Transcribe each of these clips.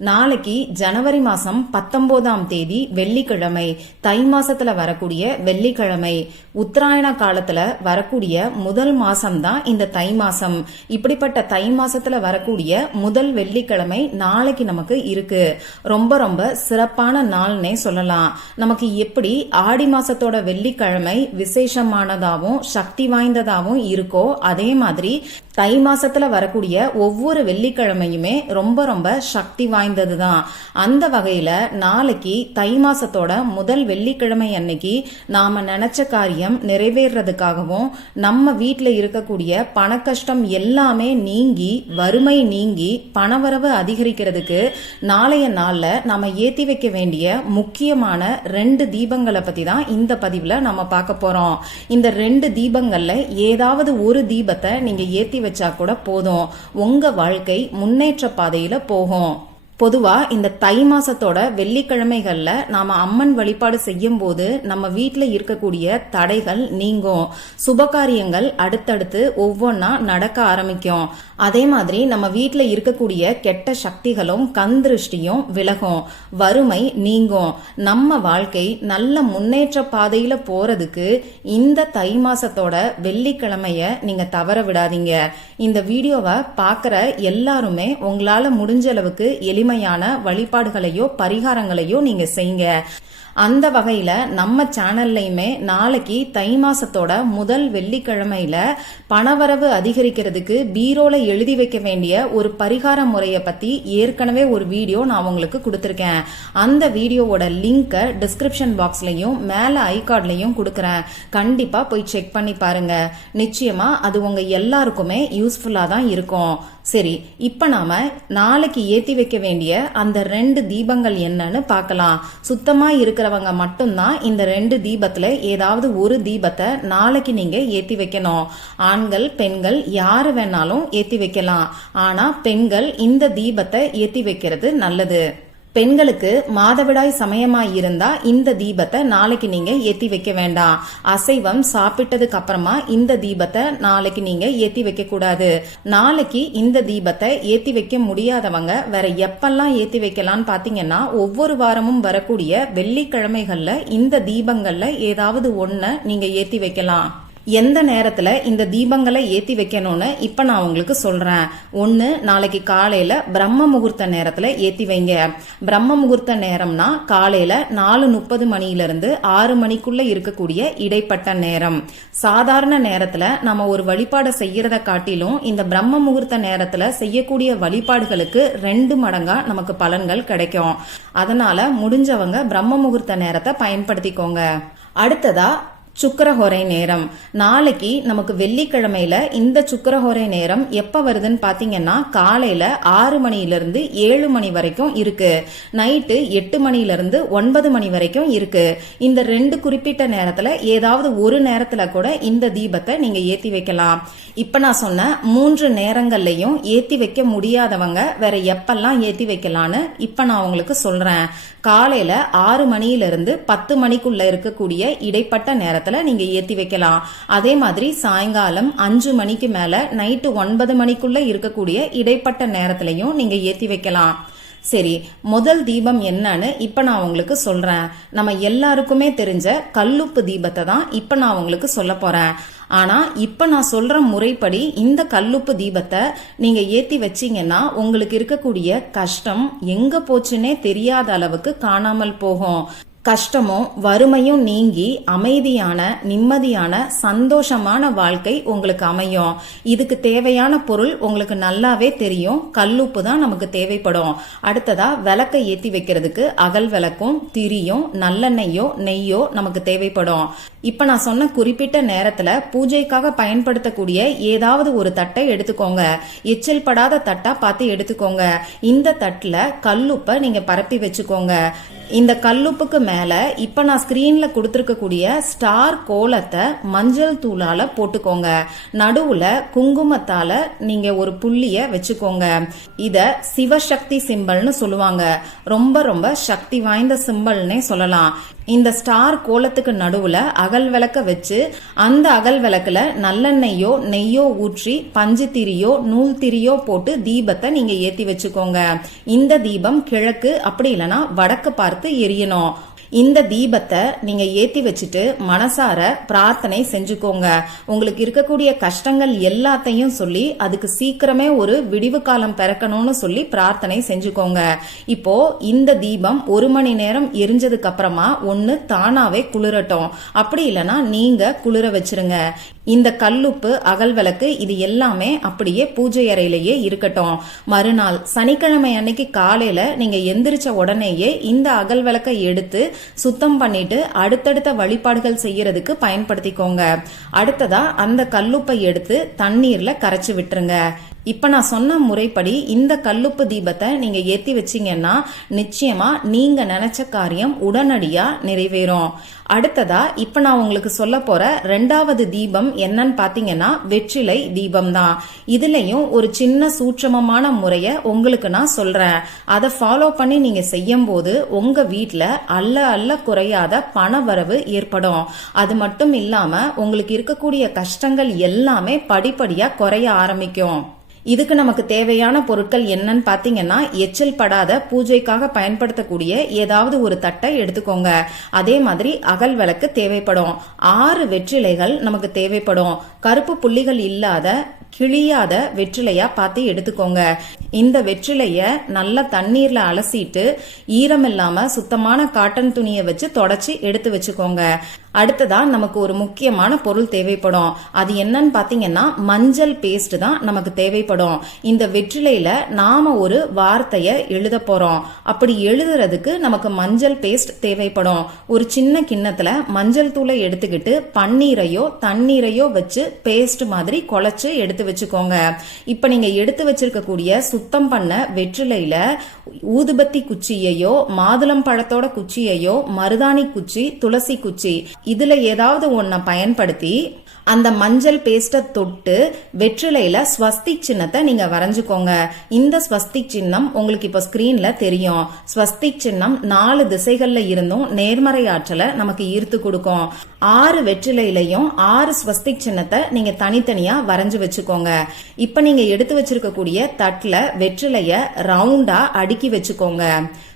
நாளைக்கு ஜனவரி மாசம் பத்தொன்பதாம் தேதி வெள்ளிக்கிழமை. தை மாசத்துல வரக்கூடிய வெள்ளிக்கிழமை. உத்தராயண காலத்துல வரக்கூடிய முதல் மாசம்தான் இந்த தை மாசம். இப்படிப்பட்ட தை மாசத்துல வரக்கூடிய முதல் வெள்ளிக்கிழமை நாளைக்கு நமக்கு இருக்கு. ரொம்ப ரொம்ப சிறப்பான நாள்னே சொல்லலாம். நமக்கு எப்படி ஆடி மாசத்தோட வெள்ளிக்கிழமை விசேஷமானதாகவும் சக்தி வாய்ந்ததாகவும் இருக்கோ அதே மாதிரி தை மாசத்துல வரக்கூடிய ஒவ்வொரு வெள்ளிக்கிழமையுமே ரொம்ப ரொம்ப சக்தி வாய்ந்தது தான் அந்த வகையில நாளைக்கு தை மாசத்தோட முதல் வெள்ளிக்கிழமை அன்னைக்கு நாம நினைச்ச காரியம் நிறைவேறதுக்காகவும் நம்ம வீட்டில் இருக்கக்கூடிய பண கஷ்டம் எல்லாமே நீங்கி வறுமை நீங்கி பணவரவு அதிகரிக்கிறதுக்கு நாளைய நாள்ல நாம ஏத்தி வைக்க வேண்டிய முக்கியமான ரெண்டு தீபங்களை பத்தி தான் இந்த பதிவுல நம்ம பார்க்க போறோம். இந்த ரெண்டு தீபங்கள்ல ஏதாவது ஒரு தீபத்தை நீங்க ஏத்தி வச்சா கூட போதும். உங்க வாழ்க்கை முன்னேற்ற பாதையில போகும். பொதுவாக இந்த தை மாசத்தோட வெள்ளிக்கிழமைகளில் நாம அம்மன் வழிபாடு செய்யும் போது நம்ம வீட்டில் இருக்கக்கூடிய தடைகள் நீங்கும். சுபகாரியங்கள் அடுத்தடுத்து ஒவ்வொன்றா நடக்க ஆரம்பிக்கும். அதே மாதிரி நம்ம வீட்டில் இருக்கக்கூடிய கெட்ட சக்திகளும் கந்திருஷ்டியும் விலகும். வறுமை நீங்கும். நம்ம வாழ்க்கை நல்ல முன்னேற்ற பாதையில போறதுக்கு இந்த தை மாசத்தோட வெள்ளிக்கிழமைய நீங்க தவற விடாதீங்க. இந்த வீடியோவை பார்க்குற எல்லாருமே உங்களால முடிஞ்ச அளவுக்கு எளிமையான வழிபாடுகளையோ பரிகாரங்களையோ நீங்க செய்யுங்க. அந்த வகையில நம்ம சேனல்லையுமே நாளைக்கு தை மாசத்தோட முதல் வெள்ளிக்கிழமையில பணவரவு அதிகரிக்கிறதுக்கு பீரோல எழுதி வைக்க வேண்டிய ஒரு பரிகார முறையை பத்தி ஏற்கனவே ஒரு வீடியோ நான் உங்களுக்கு கொடுத்துருக்கேன். அந்த வீடியோவோட லிங்கை டிஸ்கிரிப்ஷன் பாக்ஸ்லயும் மேல ஐகார்ட்லயும் கொடுக்கறேன். கண்டிப்பா போய் செக் பண்ணி பாருங்க. நிச்சயமா அது உங்க எல்லாருக்குமே யூஸ்ஃபுல்லா தான் இருக்கும். சரி இப்ப நாம நாளைக்கு ஏத்தி வைக்க வேண்டிய அந்த ரெண்டு தீபங்கள் என்னன்னு பார்க்கலாம். சுத்தமா இருக்கிறவங்க மட்டும்தான் இந்த ரெண்டு தீபத்துல ஏதாவது ஒரு தீபத்தை நாளைக்கு நீங்க ஏத்தி வைக்கணும். ஆண்கள் பெண்கள் யாரு வேணாலும் ஏத்தி வைக்கலாம். ஆனா பெண்கள் இந்த தீபத்தை ஏத்தி வைக்கிறது நல்லது. பெண்களுக்கு மாதவிடாய் சமயமாய் இருந்தா இந்த தீபத்தை நாளைக்கு நீங்க ஏத்தி வைக்க வேண்டாம். அசைவம் சாப்பிட்டதுக்கு அப்புறமா இந்த தீபத்தை நாளைக்கு நீங்க ஏத்தி வைக்க கூடாது. நாளைக்கு இந்த தீபத்தை ஏத்தி வைக்க முடியாதவங்க வேற எப்பெல்லாம் ஏத்தி வைக்கலாம்னு பாத்தீங்கன்னா ஒவ்வொரு வாரமும் வரக்கூடிய வெள்ளிக்கிழமைகள்ல இந்த தீபங்கள்ல ஏதாவது ஒன்ன நீங்க ஏத்தி வைக்கலாம். எந்த நேரத்துல இந்த தீபங்களை ஏத்தி வைக்கணும்னு இப்ப நான் உங்களுக்கு சொல்றேன். ஒன்னு நாளைக்கு காலையில பிரம்ம முகூர்த்த நேரத்துல ஏத்தி வைங்க. பிரம்ம முகூர்த்த நேரம்னா காலையில நாலு முப்பது மணில இருந்து ஆறு மணிக்குள்ள இருக்கக்கூடிய இடைப்பட்ட நேரம். சாதாரண நேரத்துல நம்ம ஒரு வழிபாடை செய்யறத காட்டிலும் இந்த பிரம்ம முகூர்த்த நேரத்துல செய்யக்கூடிய வழிபாடுகளுக்கு ரெண்டு மடங்கா நமக்கு பலன்கள் கிடைக்கும். அதனால முடிஞ்சவங்க பிரம்ம முகூர்த்த நேரத்தை பயன்படுத்திக்கோங்க. அடுத்ததா சுக்கரஹோரை நேரம். நாளைக்கு நமக்கு வெள்ளிக்கிழமையில இந்த சுக்கரஹோரை நேரம் எப்ப வருதுன்னு பாத்தீங்கன்னா காலையில ஆறு மணியிலிருந்து ஏழு மணி வரைக்கும் இருக்கு. நைட்டு எட்டு மணியிலிருந்து ஒன்பது மணி வரைக்கும் இருக்கு. இந்த ரெண்டு குறிப்பிட்ட நேரத்துல ஏதாவது ஒரு நேரத்துல கூட இந்த தீபத்தை நீங்க ஏத்தி வைக்கலாம். இப்ப நான் சொன்ன மூன்று நேரங்கள்லயும் ஏத்தி வைக்க முடியாதவங்க வேற எப்பெல்லாம் ஏத்தி வைக்கலான்னு இப்ப நான் உங்களுக்கு சொல்றேன். காலையில ஆறு மணியிலிருந்து பத்து மணிக்குள்ள இருக்கக்கூடிய இடைப்பட்ட நேரத்துல நீங்க ஏத்தி வைக்கலாம். அதே மாதிரி சாயங்காலம் அஞ்சு மணிக்கு மேல நைட்டு ஒன்பது மணிக்குள்ள இருக்கக்கூடிய இடைப்பட்ட நேரத்திலையும் நீங்க ஏத்தி வைக்கலாம். சரி முதல் தீபம் என்னன்னு இப்ப நான் உங்களுக்கு சொல்றேன். நம்ம எல்லாருக்குமே தெரிஞ்ச கல்லுப்பு தீபத்தை தான் இப்ப நான் உங்களுக்கு சொல்ல போறேன். ஆனா இப்ப நான் சொல்ற முறைப்படி இந்த கல்லுப்பு தீபத்தை நீங்க ஏத்தி வச்சீங்கன்னா உங்களுக்கு இருக்கக்கூடிய கஷ்டம் எங்க போச்சுன்னே தெரியாத அளவுக்கு காணாமல் போகும். கஷ்டமும் வறுமையும் நீங்கி அமைதியான நிம்மதியான சந்தோஷமான வாழ்க்கை உங்களுக்கு அமையும். இதுக்கு தேவையான பொருள் உங்களுக்கு நல்லாவே தெரியும். கல்லுப்பு தான் நமக்கு தேவைப்படும். அடுத்ததா விளக்கை ஏத்தி வைக்கிறதுக்கு அகல் விளக்கும் திரியும் நல்லெண்ணெய்யோ நெய்யோ நமக்கு தேவைப்படும். இப்ப நான் சொன்ன குறிப்பிட்ட நேரத்துல பூஜைக்காக பயன்படுத்தக்கூடிய ஏதாவது ஒரு தட்டை எடுத்துக்கோங்க. எச்சில் படாத தட்டா பார்த்து எடுத்துக்கோங்க. இந்த தட்டுல கல்லுப்பை நீங்க பரப்பி வச்சுக்கோங்க. இந்த கல்லுப்புக்கு மேல இப்ப நான் ஸ்கிரீன்ல கொடுத்திருக்கக்கூடிய ஸ்டார் கோலத்தை மஞ்சள் தூளால போட்டுக்கோங்க. நடுவுல குங்குமத்தால நீங்க ஒரு புள்ளிய வச்சுக்கோங்க. இத சிவசக்தி சிம்பல்னு சொல்லுவாங்க. ரொம்ப ரொம்ப சக்தி வாய்ந்த சிம்பல்னே சொல்லலாம். இந்த ஸ்டார் கோலத்துக்கு நடுவுல அகல் விளக்க வச்சு அந்த அகல் விளக்குல நல்லெண்ணெய்யோ நெய்யோ ஊற்றி பஞ்சு திரியோ நூல் திரியோ போட்டு தீபத்தை நீங்க ஏத்தி வச்சுக்கோங்க. இந்த தீபம் கிழக்கு அப்படி இல்லைன்னா வடக்கு பார்த்து எரியணும். இந்த தீபத்தை நீங்க ஏத்தி வச்சுட்டு மனசார பிரார்த்தனை செஞ்சுக்கோங்க. உங்களுக்கு இருக்கக்கூடிய கஷ்டங்கள் எல்லாத்தையும் சொல்லி அதுக்கு சீக்கிரமே ஒரு விடிவு காலம் பிறக்கணும்னு சொல்லி பிரார்த்தனை செஞ்சுக்கோங்க. இப்போ இந்த தீபம் ஒரு மணி நேரம் எரிஞ்சதுக்கு அப்புறமா ஒன்னு தானாவே குளிரட்டும். அப்படி இல்லைன்னா நீங்க குளிர வச்சிருங்க. இந்த கல்லுப்பு அகல் விளக்கு இது எல்லாமே அப்படியே பூஜை அறையிலேயே இருக்கட்டும். மறுநாள் சனிக்கிழமை அன்னைக்கு காலையில நீங்க எந்திரிச்ச உடனேயே இந்த அகல் விளக்கை எடுத்து சுத்தம் பண்ணிட்டு அடுத்தடுத்த வழிபாடுகள் செய்யறதுக்கு பயன்படுத்திக்கோங்க. அடுத்ததா அந்த கல்லுப்பை எடுத்து தண்ணீர்ல கரைச்சு விட்டுருங்க. இப்போ நான் சொன்ன முறைப்படி இந்த கல்லுப்பு தீபத்தை நீங்கள் ஏற்றி வச்சிங்கன்னா நிச்சயமாக நீங்கள் நினச்ச காரியம் உடனடியாக நிறைவேறும். அடுத்ததா இப்போ நான் உங்களுக்கு சொல்ல போகிற ரெண்டாவது தீபம் என்னன்னு பார்த்தீங்கன்னா வெற்றிலை தீபம் தான் இதுலேயும் ஒரு சின்ன சூட்சமமான முறையை உங்களுக்கு நான் சொல்கிறேன் அதை ஃபாலோ பண்ணி நீங்கள் செய்யும் போது உங்கள் வீட்டில் அல்ல அல்ல குறையாத பண வரவு ஏற்படும். அது மட்டும் இல்லாமல் உங்களுக்கு இருக்கக்கூடிய கஷ்டங்கள் எல்லாமே படிப்படியாக குறைய ஆரம்பிக்கும். இதுக்கு நமக்கு தேவையான பொருட்கள் என்னன்னு பாத்தீங்கன்னா எச்சல் படாத பூஜைக்காக பயன்படுத்தக்கூடிய ஏதாவது ஒரு தட்டை எடுத்துக்கோங்க. அதே மாதிரி அகல் விளக்கு தேவைப்படும். ஆறு வெற்றிலைகள் நமக்கு தேவைப்படும். கருப்பு புள்ளிகள் இல்லாத கிழியாத வெற்றிலையா பார்த்து எடுத்துக்கோங்க. இந்த வெற்றிலைய நல்லா தண்ணீர்ல அலசிட்டு ஈரம் இல்லாம சுத்தமான காட்டன் துணியை வச்சு தொடச்சி எடுத்து வச்சுக்கோங்க. அடுத்ததா நமக்கு ஒரு முக்கியமான பொருள் தேவைப்படும். அது என்னன்னு பாத்தீங்கன்னா மஞ்சள் பேஸ்ட் தான் நமக்கு தேவைப்படும். இந்த வெற்றிலையில நாம ஒரு வார்த்தைய எழுத போறோம். அப்படி எழுதுறதுக்கு நமக்கு மஞ்சள் பேஸ்ட் தேவைப்படும். ஒரு சின்ன கிண்ணத்துல மஞ்சள் தூளை எடுத்துக்கிட்டு பன்னீரையோ தண்ணீரையோ வச்சு பேஸ்ட் மாதிரி குழச்சு எடுத்து வச்சுக்கோங்க. இப்ப நீங்க எடுத்து வச்சிருக்கக்கூடிய சுத்தம் பண்ண வெற்றிலையில ஊதுபத்தி குச்சியையோ மாதுளம் பழத்தோட குச்சியையோ மருதாணி குச்சி துளசி குச்சி இதுல ஏதாவது ஒன்ன பயன்படுத்தி அந்த மஞ்சள் பேஸ்ட்டை தொட்டு வெற்றிலையில ஸ்வஸ்திக் சின்னத்தை நீங்க வரைஞ்சுக்கோங்க. இந்த ஸ்வஸ்திக் சின்னம் உங்களுக்கு இப்ப ஸ்கிரீன்ல தெரியும். ஸ்வஸ்திக் சின்னம் நாலு திசைகள்ல இருந்தும் நேர்மறை ஆற்றலை நமக்கு ஈர்த்து கொடுக்கும். ஆறு வெற்றிலையிலையும் ஆறு ஸ்வஸ்திக் சின்னத்தை நீங்க தனித்தனியா வரைஞ்சு வச்சுக்கோங்க. இப்ப நீங்க எடுத்து வச்சிருக்கக்கூடிய தட்டுல வெற்றிலைய ரவுண்டா அடுக்கி வச்சுக்கோங்க.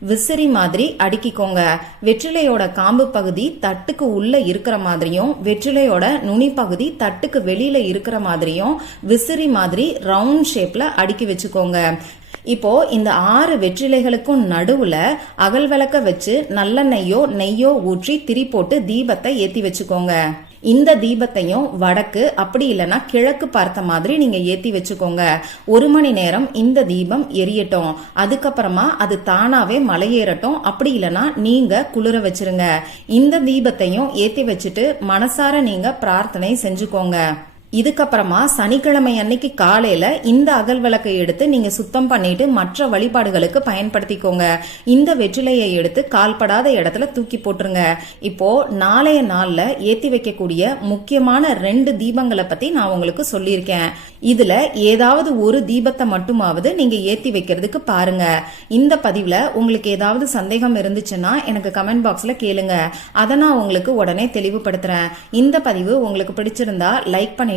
விசிறி மாதிரி அடுக்கிக்கோங்க. வெற்றிலையோட காம்பு பகுதி தட்டுக்கு உள்ள இருக்கிற மாதிரியும் வெற்றிலையோட நுனி பகுதி தட்டுக்கு வெளியில இருக்கிற மாதிரியும் விசிறி மாதிரி ரவுண்ட் ஷேப்ல அடுக்கி வச்சுக்கோங்க. இப்போ இந்த ஆறு வெற்றிலைகளுக்கும் நடுவுல அகல் விளக்க வச்சு நல்லெண்ணெய்யோ நெய்யோ ஊற்றி திரி போட்டு தீபத்தை ஏத்தி வச்சுக்கோங்க. இந்த தீபத்தையும் வடக்கு அப்படி இல்லைன்னா கிழக்கு பார்த்த மாதிரி நீங்க ஏத்தி வச்சுக்கோங்க. ஒரு மணி நேரம் இந்த தீபம் எரியட்டும். அதுக்கப்புறமா அது தானாவே மலையேறட்டும். அப்படி இல்லைன்னா நீங்க குளிர வச்சிருங்க. இந்த தீபத்தையும் ஏத்தி வச்சுட்டு மனசார நீங்க பிரார்த்தனை செஞ்சுக்கோங்க. இதுக்கப்புறமா சனிக்கிழமை அன்னைக்கு காலையில இந்த அகல் விளக்கை எடுத்து நீங்க சுத்தம் பண்ணிட்டு மற்ற வழிபாடுகளுக்கு பயன்படுத்திக்கோங்க. இந்த வெற்றிலையை எடுத்து கால்படாத இடத்துல தூக்கி போட்டுருங்க. இப்போ நாளைய நாள்ல ஏத்தி வைக்கக்கூடிய முக்கியமான ரெண்டு தீபங்களை பத்தி நான் உங்களுக்கு சொல்லியிருக்கேன். இதுல ஏதாவது ஒரு தீபத்தை மட்டுமாவது நீங்க ஏத்தி வைக்கிறதுக்கு பாருங்க. இந்த பதிவுல உங்களுக்கு ஏதாவது சந்தேகம் இருந்துச்சுன்னா எனக்கு கமெண்ட் பாக்ஸ்ல கேளுங்க. அதை நான் உங்களுக்கு உடனே தெளிவுபடுத்துறேன். இந்த பதிவு உங்களுக்கு பிடிச்சிருந்தா லைக் பண்ணி